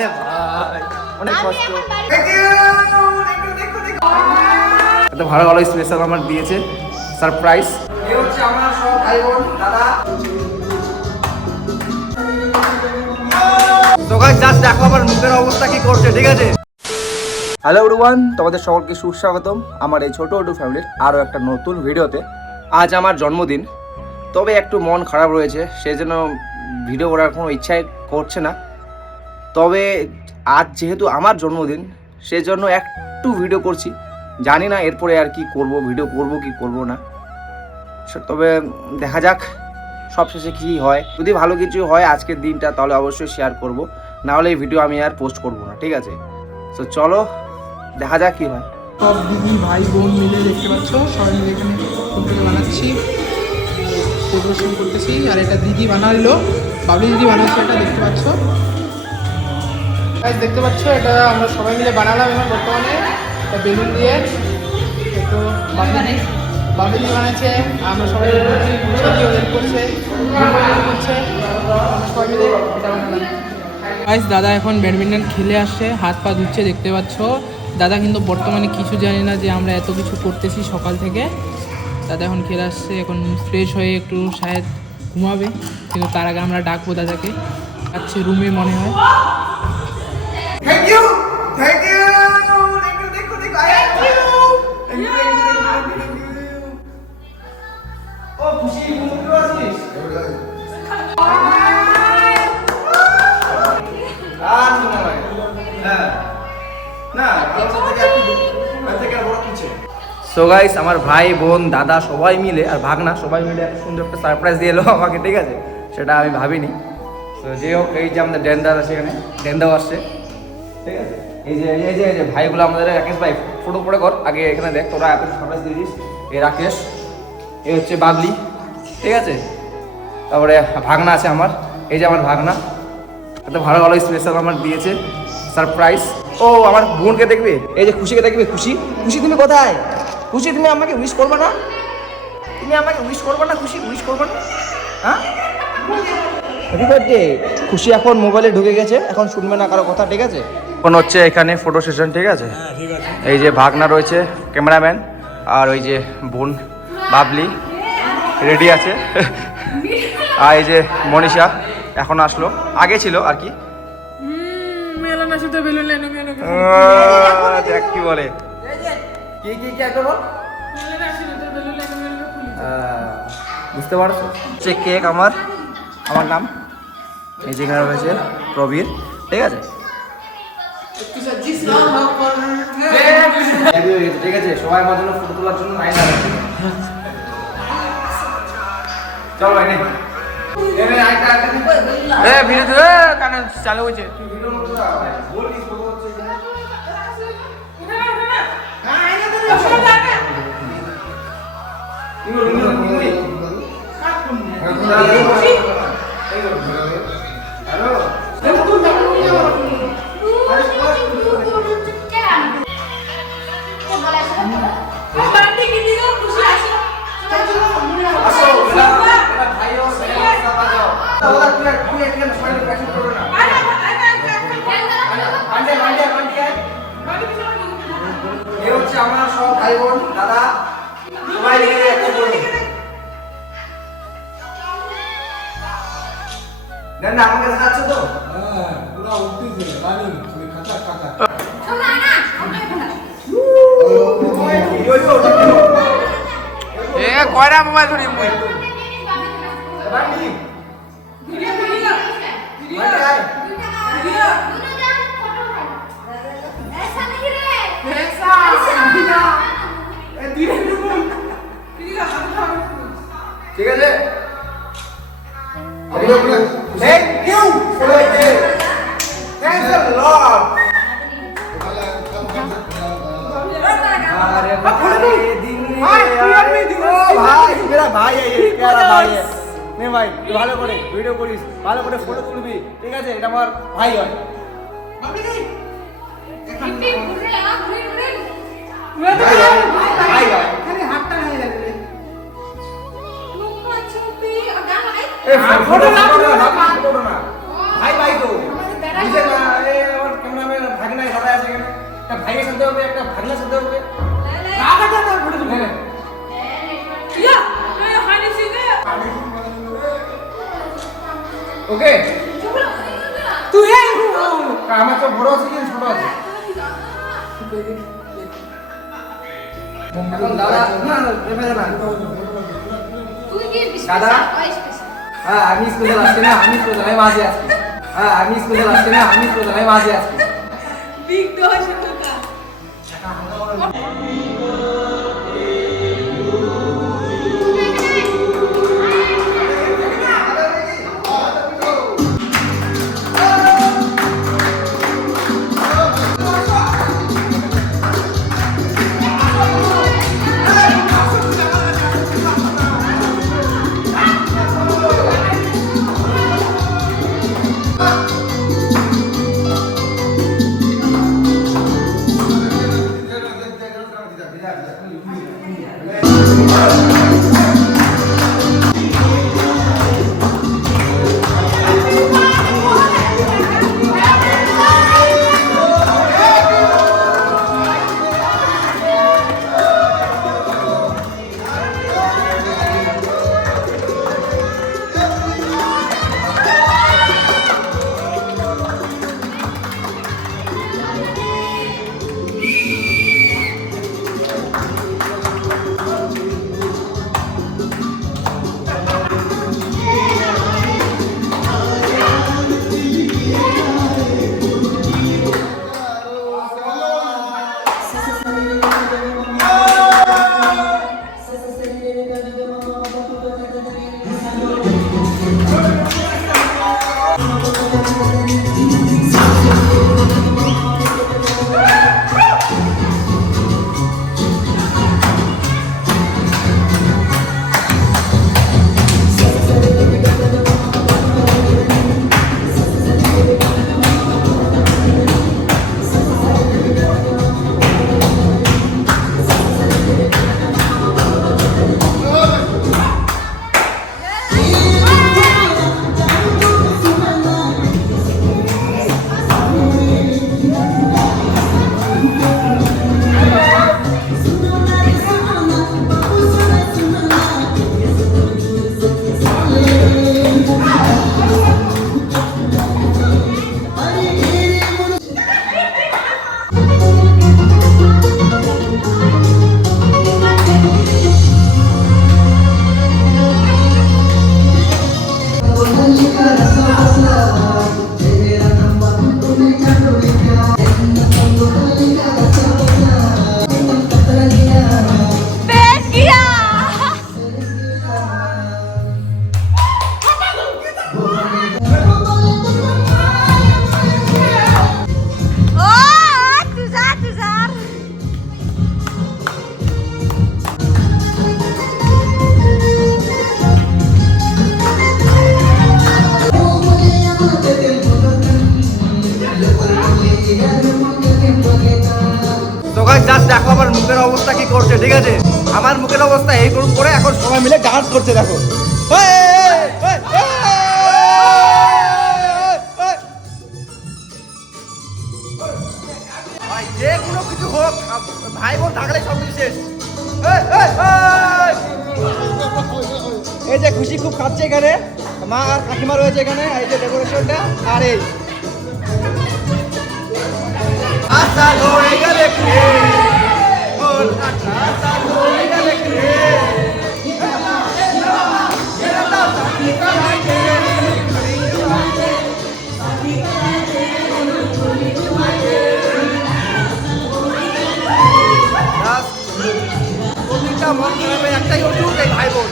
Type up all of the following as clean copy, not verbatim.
ভাই অনেক কষ্ট। এত ভালো ভালো স্পেশাল আমার দিয়েছে সারপ্রাইজ। এই হচ্ছে আমার সব ভাই বোন দাদা। তো গাইস জাস্ট দেখো আমার মুখের অবস্থা কি করছে, ঠিক আছে? হ্যালো এভরিওয়ান, তোমাদের সকলকে সুস্বাগতম আমার এই ছোট ওটু ফ্যামিলির আরও একটা নতুন ভিডিওতে। আজ আমার জন্মদিন, তবে একটু মন খারাপ রয়েছে, সেই জন্য ভিডিও করার কোনো ইচ্ছাই করছে না। তবে আজ যেহেতু আমার জন্মদিন, সেজন্য একটু ভিডিও করছি। জানি না এরপরে আর কি করব, ভিডিও করব কি করব না, তবে দেখা যাক সবশেষে কী হয়। যদি ভালো কিছু হয় আজকের দিনটা, তাহলে অবশ্যই শেয়ার করব, নাহলে এই ভিডিও আমি আর পোস্ট করব না, ঠিক আছে? তো চলো দেখা যাক কী হয়। সব দিদি ভাই বোন মিলে দেখতে পাচ্ছ, সবাই মিলে এখানে ফুলটাকে বানাচ্ছি, পরিবেশন করতেছি। আর এটা দিদি বানালো, বাবলি দিদি বানাচ্ছে, এটা দেখতে পাচ্ছ। দেখতে পাচ্ছ এটা আমরা সবাই মিলে বানালাম এখন বর্তমানে বেলুন দিয়ে। তো বাবলি দিদি বানাচ্ছে, আমরা সবাই হেল্প করছে, সবাই মিলে এটা বানালাম। গাইস দাদা এখন ব্যাডমিন্টন খেলে আসছে, হাত পা ধুচ্ছে, দেখতে পাচ্ছ। দাদা কিন্তু বর্তমানে কিছু জানি না যে আমরা এত কিছু করতেছি সকাল থেকে। দাদা এখন খেলে আসছে, এখন ফ্রেশ হয়ে একটু শায়দ ঘুমাবে, কিন্তু তার আগে আমরা ডাকবো দাদাকে। আচ্ছা রুমে মনে হয়। থ্যাংক ইউ থ্যাংক ইউ ও খুশি মুখে আসিস আর শোনা ভাই। হ্যাঁ না সো গাইস আমার ভাই বোন দাদা সবাই মিলে আর ভাগনা সবাই মিলে একটা সুন্দর একটা সারপ্রাইজ দিয়ে এলো আমাকে, ঠিক আছে? সেটা আমি ভাবিনি। তো যাই হোক, এই যে আমাদের ডেন্দার আছে, এখানে ডেন্দাও আসছে, ঠিক আছে? এই যে এই যে এই যে ভাইগুলো আমাদের, রাকেশ ভাই ফটো পড়ে কর আগে, এখানে দেখ তোরা এত সারপ্রাইজ দিয়ে দিস। এই রাকেশ, এই হচ্ছে বাবলি, ঠিক আছে? তারপরে ভাগনা আছে আমার, এই যে আমার ভাগনা, এত ভালো ভালো স্পেশাল আমার দিয়েছে সারপ্রাইজ। ও আমার বোনকে দেখবে, এই যে খুশিকে দেখবে। খুশি খুশি তুমি কোথায়? খুশি তুমি আমাকে উইশ করবে না? তুমি আমাকে উইশ করবে না? খুশি উইশ করবে না? হ্যাঁ হ্যাপি বার্থডে। খুশি এখন মোবাইলে ঢুকে গেছে, এখন শুনবে না কারো কথা, ঠিক আছে? এখন হচ্ছে এখানে ফটো সেশন, ঠিক আছে? এই যে ভাগনা রয়েছে ক্যামেরাম্যান, আর ওই যে বোন বাবলি রেডি আছে আর এই যে মনীষা এখন আসলো, আগে ছিল আর কি। দেখ কি বলে, কি কি কি একটা বল, বুঝতে পারছো? হচ্ছে কেক আমার নাম, এই যেখানে রয়েছে প্রবীর, ঠিক আছে? ঠিক আছে, সবাই আমার জন্য ফটো তোলার জন্য লাইন আছে। চলো ভাই নেই ভিডিও কানে চালু হয়েছে, তুই ভিডিও বলিস ফটো হচ্ছে আমার সব ভাই বোন দাদা সবাই মিলে একটা করবো। দেন না আমাকে দেখাচ্ছ তো? হ্যাঁ পুরো উঠতেছে রানি তুমি খাতা খাতা শোনা না এ কয়রা মোবাইল ধরি মুই Rani video video video video ऐसा नहीं रे ऐसा ए धीरे धीरे ठीक है जी thank you thanks a lot. अरे भाई दिन भाई मेरा भाई है, ये प्यारा भाई है। नहीं भाई ভালো করে ভিডিও করিস, ভালো করে ফটো তুলবি, ঠিক আছে? এটা আমার ভাই হয়। ভাই ভাই তো সাথে হবে, একটা ভাগনার সাথে হবে। ওকে তুই আমার তো বড় আছে কিন্তু ছোট আছে। এখন দাদা না দেবে না দাদা। হ্যাঁ আমি স্কুলে আসছি না, আমি স্কুলে আমি মাঝে আসছি। হ্যাঁ আমি স্কুলে আসছি না, আমি স্কুলে আমি মাঝে আসছি। বিগ ডস কা তো গাইস জাস্ট দেখো আমার মুখের অবস্থা কি করছে, ঠিক আছে? আমার মুখের অবস্থা এই গ্রুপ করে এখন সবাই মিলে ডান্স করছে দেখো। ভাই যে কোনো কিছু হোক, ভাই বোন থাকলে সব কিছু শেষ। এই যে খুশি খুব খাচ্ছে এখানে, মা আর কাকিমা রয়েছে এখানে, এই যে ডেকোরেশনটা। আর এই আশা হয়ে গেলে আশা হয়ে গেলে প্রতিটা মন খারাপের একটাই ওষুধ, এই ভাই বোন।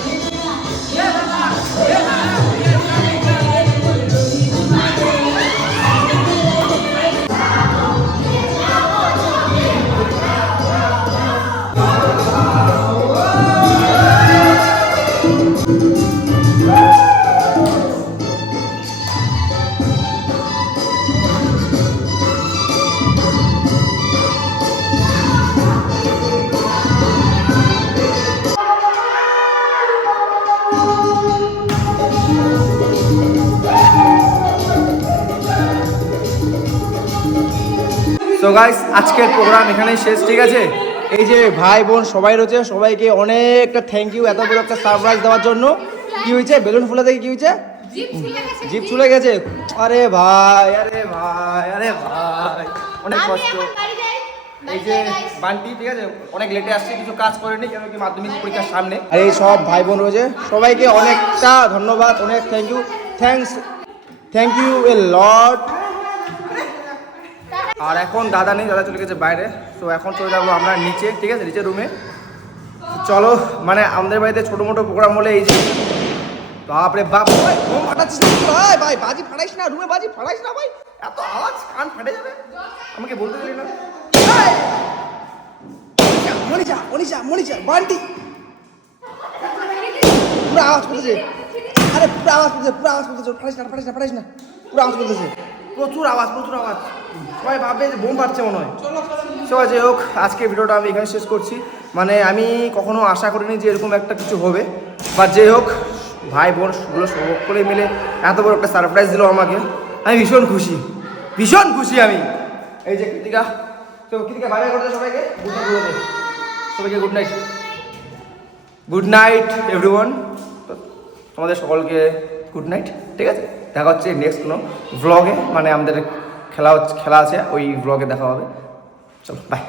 সো গাইস আজকের প্রোগ্রাম এখানেই শেষ, ঠিক আছে? এই যে ভাই বোন সবাই রয়েছে, সবাইকে অনেকটা থ্যাংক ইউ এত বড় একটা সারপ্রাইজ দেওয়ার জন্য। কি হয়েছে? বেলুন ফুলা থেকে কি হয়েছে? জিপ চলে গেছে। আরে ভাই, আরে ভাই, আরে ভাই, অনেক কষ্ট। এই যে বান্টি, ঠিক আছে, অনেক লেটে আসছে, কিছু কাজ করেনি কেন কি মাধ্যমিক পরীক্ষার সামনে। আর এই সব ভাই বোন রয়েছে, সবাইকে অনেকটা ধন্যবাদ, অনেক thank you, thank U A লট। আর এখন দাদা নেই, দাদা চলে গেছে বাইরে। তো এখন চলে যাবো আমরা নিচে, ঠিক আছে, নিচে রুমে। চলো, মানে আমাদের বাড়িতে ছোটো মোটো প্রোগ্রাম হলে এই যে বাপরে বাপ, ভাই বোম ফাটাচ্ছিস না ভাই, ভাই বাজি ফাটাইস না, রুমে বাজি ফাটাইস না ভাই, এত আওয়াজ কান ফেটে যাবে। আমাকে বলতে দিলি না। মনিষা বান্টি পুরো আওয়াজ করতেছে, আরে পুরো আওয়াজ করতেছে, ফাটাইস না, পুরো আওয়াজ করতেছে, প্রচুর আওয়াজ। সবাই ভাববে যে বোম ফাটছে মনে হয়। সবাই যাই হোক, আজকে ভিডিওটা আমি এখানে শেষ করছি। মানে আমি কখনো আশা করিনি যে এরকম একটা কিছু হবে, বা যাই হোক ভাই বোনগুলো সকলে মিলে এত বড় একটা সারপ্রাইজ দিল আমাকে। আমি ভীষণ খুশি আমি। এই যে কৃতিকা, তো কৃতিকা ভাই করতে সবাইকে গুড নাইট এভরিওয়ান। তোমাদের সকলকে গুড নাইট, ঠিক আছে? দেখা হচ্ছে নেক্সট কোনো ভ্লগে, মানে আমাদের খেলা আছে, ওই ভ্লগে দেখা হবে। চলো বাই।